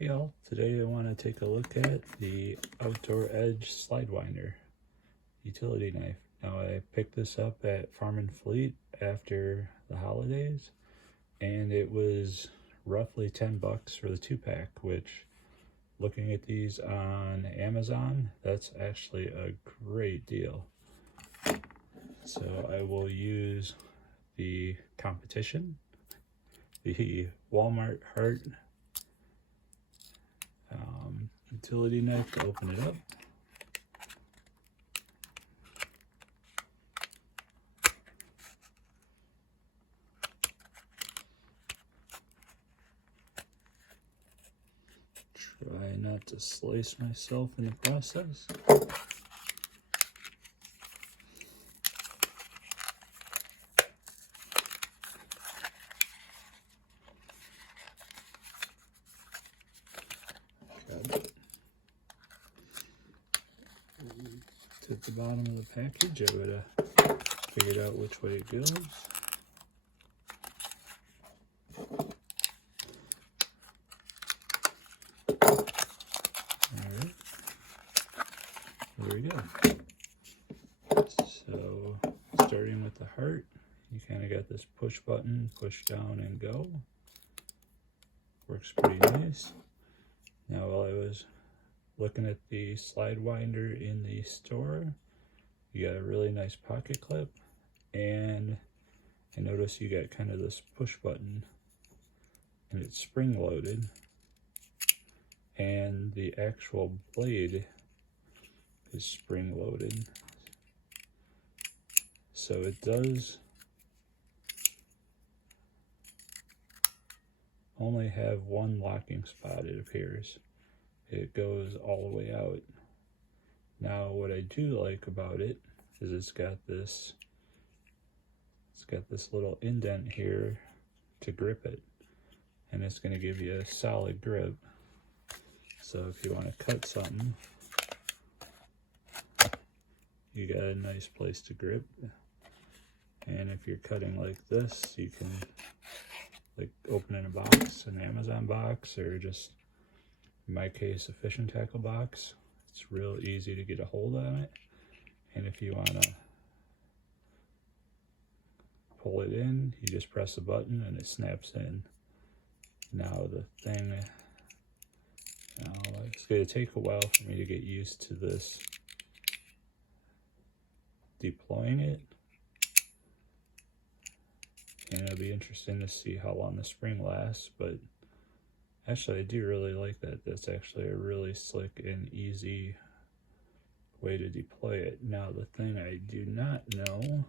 Hey all, today I want to take a look at the Outdoor Edge Slidewinder utility knife. Now I picked this up at Farm and Fleet after the holidays, and it was roughly 10 bucks for the 2-pack, which, looking at these on Amazon, that's actually a great deal. So I will use the competition, the Walmart Hart utility knife, to open it up. Try not to slice myself in the process. At the bottom of the package, I would have figured out which way it goes. Alright, there we go. So, starting with the heart, you kind of got this push button, push down and go. Works pretty nice. Now, while I was looking at the Slidewinder in the store, you got a really nice pocket clip, and I noticed you got kind of this push button, and it's spring loaded, and the actual blade is spring loaded. So it does only have one locking spot, it appears. It goes all the way out. Now, what I do like about it is it's got this little indent here to grip it, and it's going to give you a solid grip. So if you want to cut something, you got a nice place to grip. And if you're cutting like this, you can, like, opening a box, an Amazon box, or just, in my case, a fishing tackle box, it's real easy to get a hold on it. And if you want to pull it in, you just press a button and it snaps in. Now the thing, it's going to take a while for me to get used to this, deploying it, and it'll be interesting to see how long the spring lasts. But actually, I do really like that. That's actually a really slick and easy way to deploy it. Now, the thing I do not know,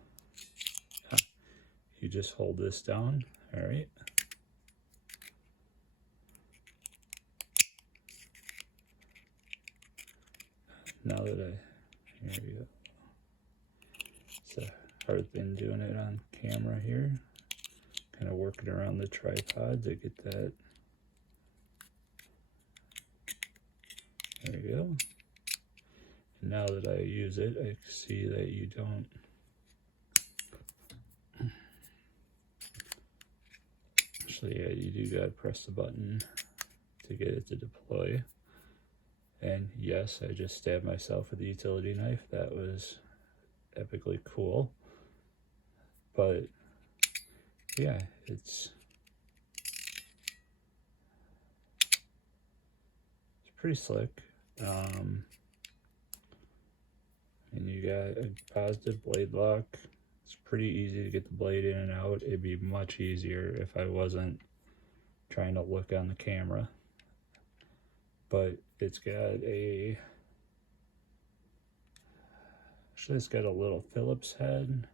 you just hold this down, all right? Now that here we go. It's a hard thing doing it on camera here. Kind of working around the tripod to get that. There we go. And now that I use it, I see that you don't. Actually, yeah, you do gotta press the button to get it to deploy. And yes, I just stabbed myself with the utility knife. That was epically cool. But yeah, it's pretty slick. And you got a positive blade lock. It's pretty easy to get the blade in and out. It'd be much easier if I wasn't trying to look on the camera. But it's got a, actually it's got a little Phillips head.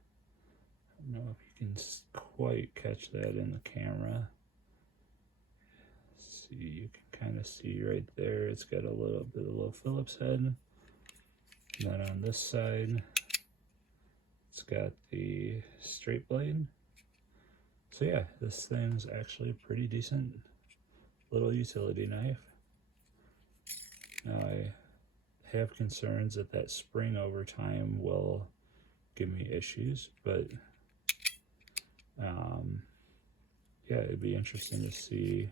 I don't know if you can quite catch that in the camera. See, you can kind of see right there, it's got a little bit of a little Phillips head. And then on this side, it's got the straight blade. So yeah, this thing's actually a pretty decent little utility knife. Now, I have concerns that that spring over time will give me issues, but yeah, it'd be interesting to see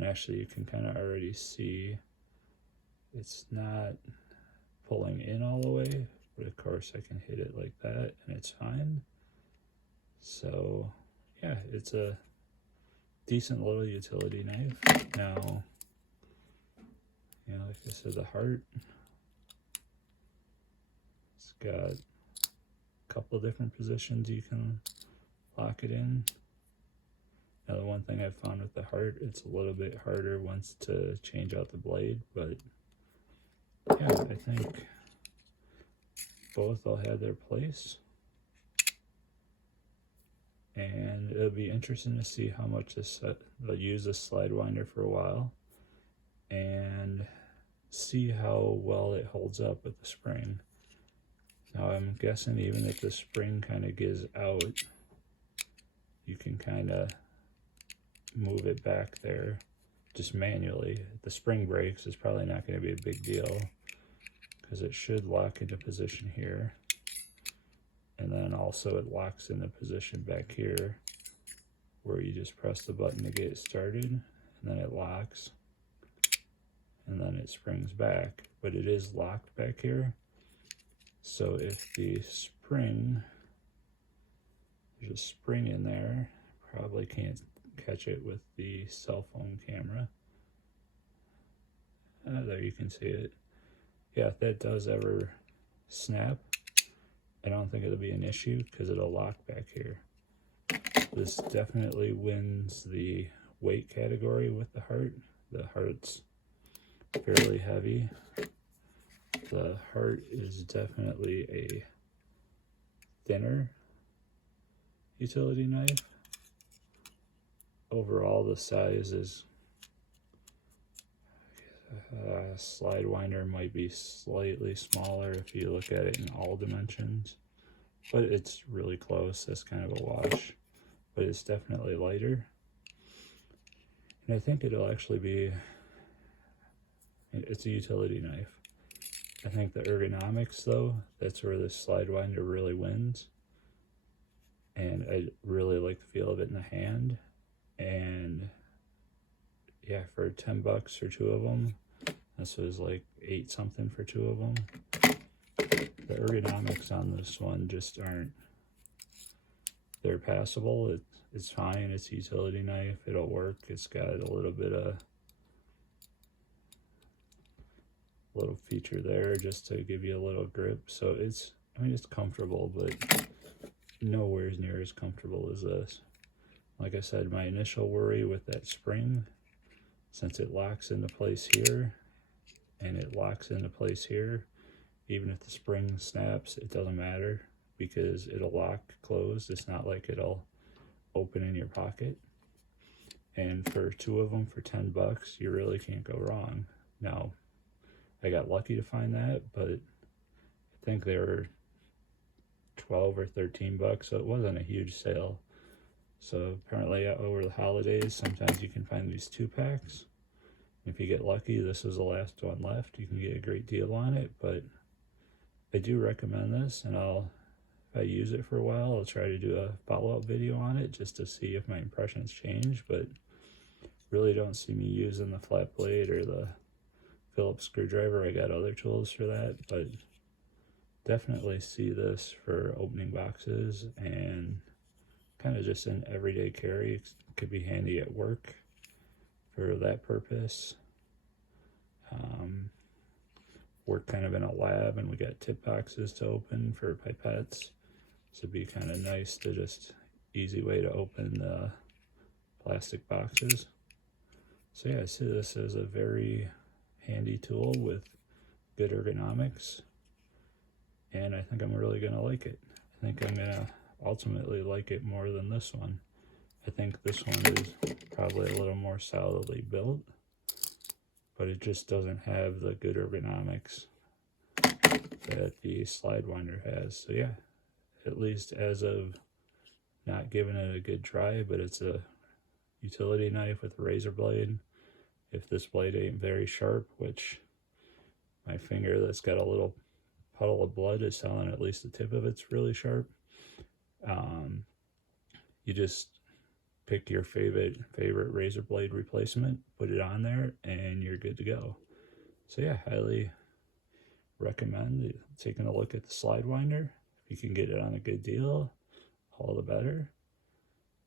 And actually you can kind of already see it's not pulling in all the way, but of course I can hit it like that and it's fine. So yeah, it's a decent little utility knife. Now, you know, like I said, the Hart, it's got a couple of different positions you can lock it in. Now the one thing I've found with the Hart, it's a little bit harder once to change out the blade, but yeah, I think both will have their place. And it'll be interesting to see how much they'll use this Slidewinder for a while and see how well it holds up with the spring. Now I'm guessing even if the spring kind of gives out, you can kind of move it back there just manually. If the spring breaks, it's probably not going to be a big deal because it should lock into position here. And then also it locks into position back here where you just press the button to get it started, and then it locks, and then it springs back. But it is locked back here. So if the spring, there's a spring in there, probably can't catch it with the cell phone camera. There you can see it. Yeah, if that does ever snap, I don't think it'll be an issue because it'll lock back here. This definitely wins the weight category with the Hart. The Hart's fairly heavy. The Hart is definitely a thinner utility knife. Overall, the size is Slidewinder might be slightly smaller if you look at it in all dimensions, but it's really close. That's kind of a wash, but it's definitely lighter. And I think it'll actually be, it's a utility knife. I think the ergonomics though, that's where the Slidewinder really wins. And I really like the feel of it in the hand. And yeah, for 10 bucks for two of them, this was like 8 something for two of them. The ergonomics on this one just aren't, they're passable. It's fine, it's a utility knife, it'll work. It's got a little bit of, little feature there just to give you a little grip. So it's, I mean, it's comfortable, but nowhere near as comfortable as this. Like I said, my initial worry with that spring, since it locks into place here, and it locks into place here, even if the spring snaps, it doesn't matter because it'll lock closed. It's not like it'll open in your pocket. And for two of them for 10 bucks, you really can't go wrong. Now, I got lucky to find that, but I think they were 12 or 13 bucks, so it wasn't a huge sale. So apparently over the holidays, sometimes you can find these 2-packs. If you get lucky, this is the last one left. You can get a great deal on it, but I do recommend this, and if I use it for a while, I'll try to do a follow-up video on it just to see if my impressions change, but really don't see me using the flat blade or the Phillips screwdriver. I got other tools for that, but definitely see this for opening boxes and kind of just an everyday carry. It could be handy at work for that purpose. Work kind of in a lab, and we got tip boxes to open for pipettes, so it'd be kind of nice to just easy way to open the plastic boxes. So yeah, I see this as a very handy tool with good ergonomics, and I think I'm really gonna like it. I think I'm gonna ultimately like it more than this one. I think this one is probably a little more solidly built, but it just doesn't have the good ergonomics that the Slidewinder has. So yeah, at least as of not giving it a good try, but it's a utility knife with a razor blade. If this blade ain't very sharp, which my finger that's got a little puddle of blood is telling at least the tip of it's really sharp, you just pick your favorite razor blade replacement, put it on there, and you're good to go. So yeah, highly recommend taking a look at the Slidewinder. If you can get it on a good deal, all the better.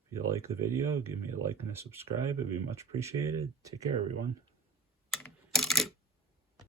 If you like the video, give me a like and a subscribe. It'd be much appreciated. Take care, everyone.